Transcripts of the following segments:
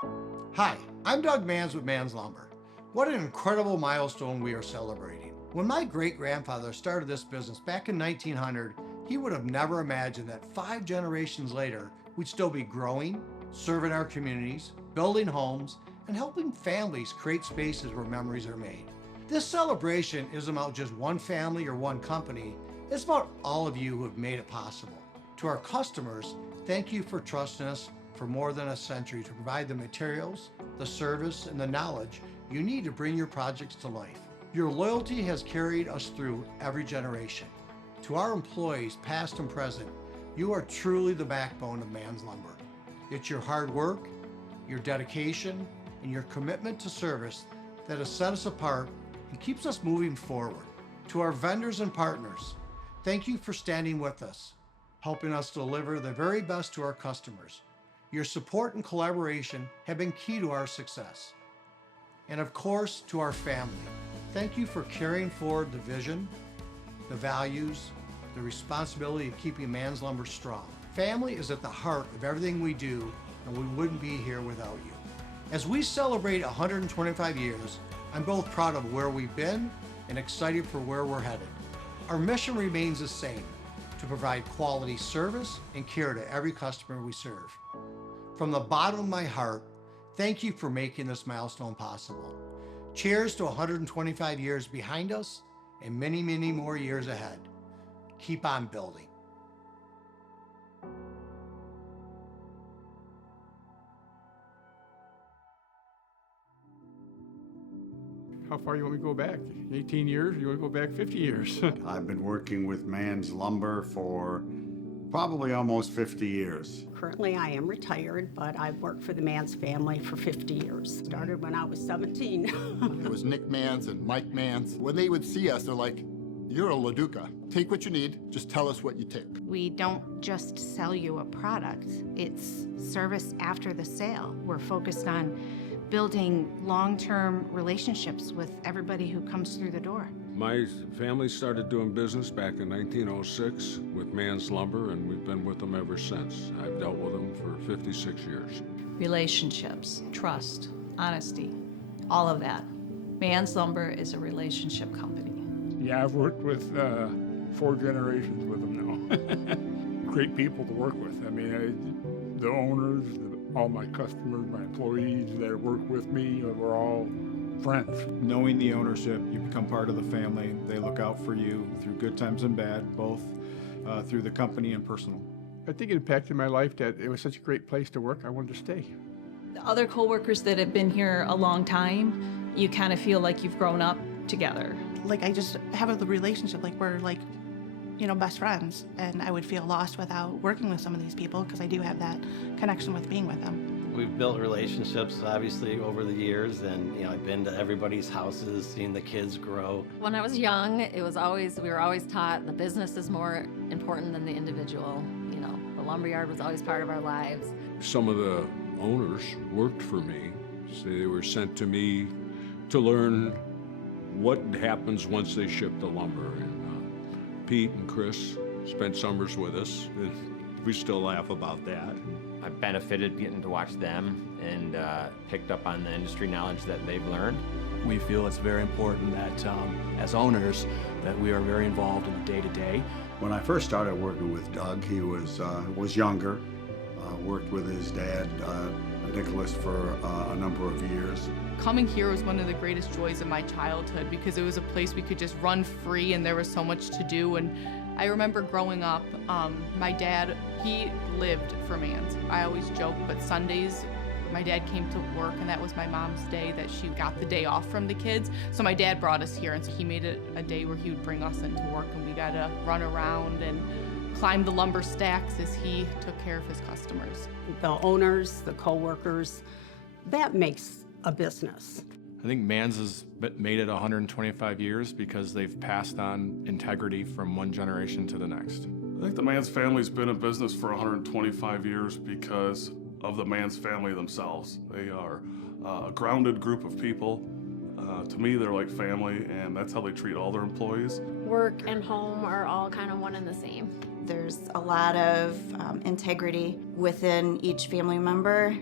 Hi, I'm Doug Manns with Manns Lumber. What an incredible milestone we are celebrating. When my great grandfather started this business back in 1900, he would have never imagined that 5 generations later, we'd still be growing, serving our communities, building homes, and helping families create spaces where memories are made. This celebration isn't about just one family or one company, it's about all of you who have made it possible. To our customers, thank you for trusting us for more than a century to provide the materials, the service, and the knowledge you need to bring your projects to life. Your loyalty has carried us through every generation. To our employees, past and present, you are truly the backbone of Manns Lumber. It's your hard work, your dedication, and your commitment to service that has set us apart and keeps us moving forward. To our vendors and partners, thank you for standing with us, helping us deliver the very best to our customers. Your support and collaboration have been key to our success. And of course, to our family, thank you for carrying forward the vision, the values, the responsibility of keeping Manns Lumber strong. Family is at the heart of everything we do, and we wouldn't be here without you. As we celebrate 125 years, I'm both proud of where we've been and excited for where we're headed. Our mission remains the same, to provide quality service and care to every customer we serve. From the bottom of my heart, thank you for making this milestone possible. Cheers to 125 years behind us and many, many more years ahead. Keep on building. How far you want me to go back? 18 years? You want to go back 50 years? I've been working with Manns Lumber for probably almost 50 years. Currently, I am retired, but I've worked for the Manns family for 50 years. Started when I was 17. It was Nick Manns and Mike Manns. When they would see us, they're like, "You're a LaDuca. Take what you need, just tell us what you take." We don't just sell you a product, it's service after the sale. We're focused on building long-term relationships with everybody who comes through the door. My family started doing business back in 1906 with Manns Lumber, and we've been with them ever since. I've dealt with them for 56 years. Relationships, trust, honesty, all of that. Manns Lumber is a relationship company. Yeah, I've worked with 4 generations with them now. Great people to work with. I mean, the owners, all my customers, my employees that work with me, we're all friends. Knowing the ownership, you become part of the family. They look out for you through good times and bad, both through the company and personal. I think it impacted my life that it was such a great place to work, I wanted to stay. The other coworkers that have been here a long time, you kind of feel like you've grown up together. Like I just have a relationship, like we're like, best friends, and I would feel lost without working with some of these people because I do have that connection with being with them. We've built relationships, obviously, over the years, and I've been to everybody's houses, seen the kids grow. When I was young, we were always taught the business is more important than the individual. The lumberyard was always part of our lives. Some of the owners worked for me, so they were sent to me to learn what happens once they ship the lumber. And Pete and Chris spent summers with us. We still laugh about that. I benefited getting to watch them and picked up on the industry knowledge that they've learned. We feel it's very important that as owners that we are very involved in the day-to-day. When I first started working with Doug, he was younger, worked with his dad, Nicholas, for a number of years. Coming here was one of the greatest joys of my childhood because it was a place we could just run free and there was so much to do. And I remember growing up, my dad, he lived for Manns. I always joke, but Sundays, my dad came to work and that was my mom's day that she got the day off from the kids. So my dad brought us here, and so he made it a day where he would bring us into work and we got to run around and climb the lumber stacks as he took care of his customers. The owners, the co-workers, that makes a business. I think Manns has made it 125 years because they've passed on integrity from one generation to the next. I think the Manns family's been in business for 125 years because of the Manns family themselves. They are a grounded group of people. To me, they're like family, and that's how they treat all their employees. work and home are all kind of one and the same. There's a lot of integrity within each family member.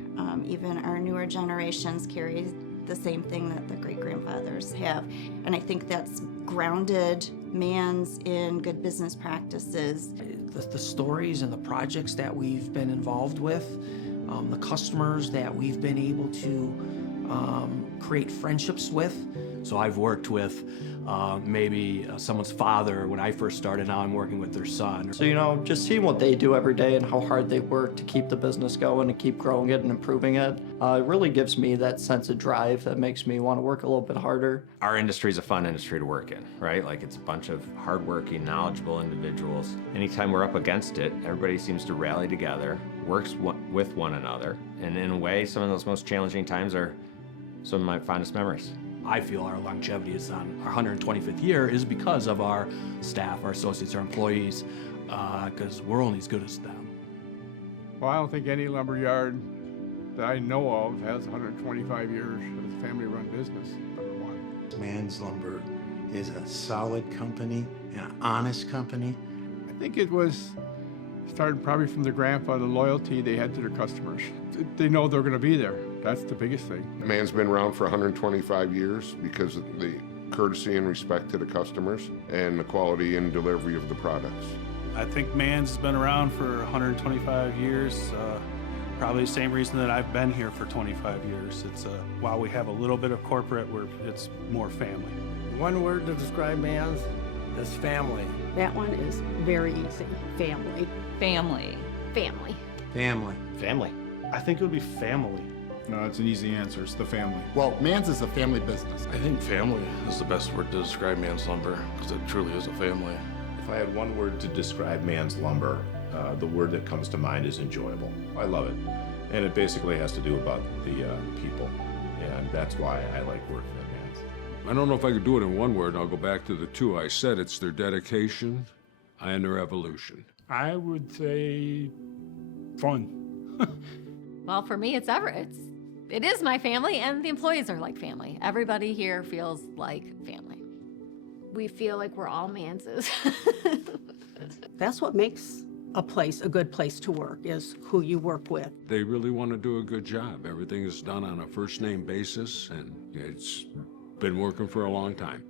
Even our newer generations carry the same thing that the great-grandfathers have. And I think that's grounded Manns in good business practices. The stories and the projects that we've been involved with, the customers that we've been able to create friendships with. So I've worked with maybe someone's father when I first started. Now I'm working with their son. So, you know, just seeing what they do every day and how hard they work to keep the business going and keep growing it and improving it, it really gives me that sense of drive that makes me want to work a little bit harder. Our industry is a fun industry to work in, right? Like, it's a bunch of hardworking, knowledgeable individuals. Anytime we're up against it, everybody seems to rally together, works with one another, and in a way, some of those most challenging times are some of my fondest memories. I feel our longevity is on our 125th year is because of our staff, our associates, our employees, because we're only as good as them. Well, I don't think any lumber yard that I know of has 125 years as a family-run business, number one. Manns Lumber is a solid company, an honest company. I think it was started probably from the grandfather, the loyalty they had to their customers. They know they're going to be there. That's the biggest thing. Mann's been around for 125 years because of the courtesy and respect to the customers and the quality and delivery of the products. I think Mann's has been around for 125 years. Probably the same reason that I've been here for 25 years. It's while we have a little bit of corporate, it's more family. One word to describe Mann's is family. That one is very easy. Family. Family. Family. Family. Family. I think it would be family. No, it's an easy answer. It's the family. Well, Mann's is a family business. I think family is the best word to describe Mann's Lumber because it truly is a family. If I had one word to describe Mann's Lumber, the word that comes to mind is enjoyable. I love it. And it basically has to do about the people. And that's why I like working at Mann's. I don't know if I could do it in one word. I'll go back to the two I said. It's their dedication and their evolution. I would say fun. Well, for me, it is my family, and the employees are like family. Everybody here feels like family. We feel like we're all Mannses. That's what makes a place a good place to work, is who you work with. They really want to do a good job. Everything is done on a first-name basis, and it's been working for a long time.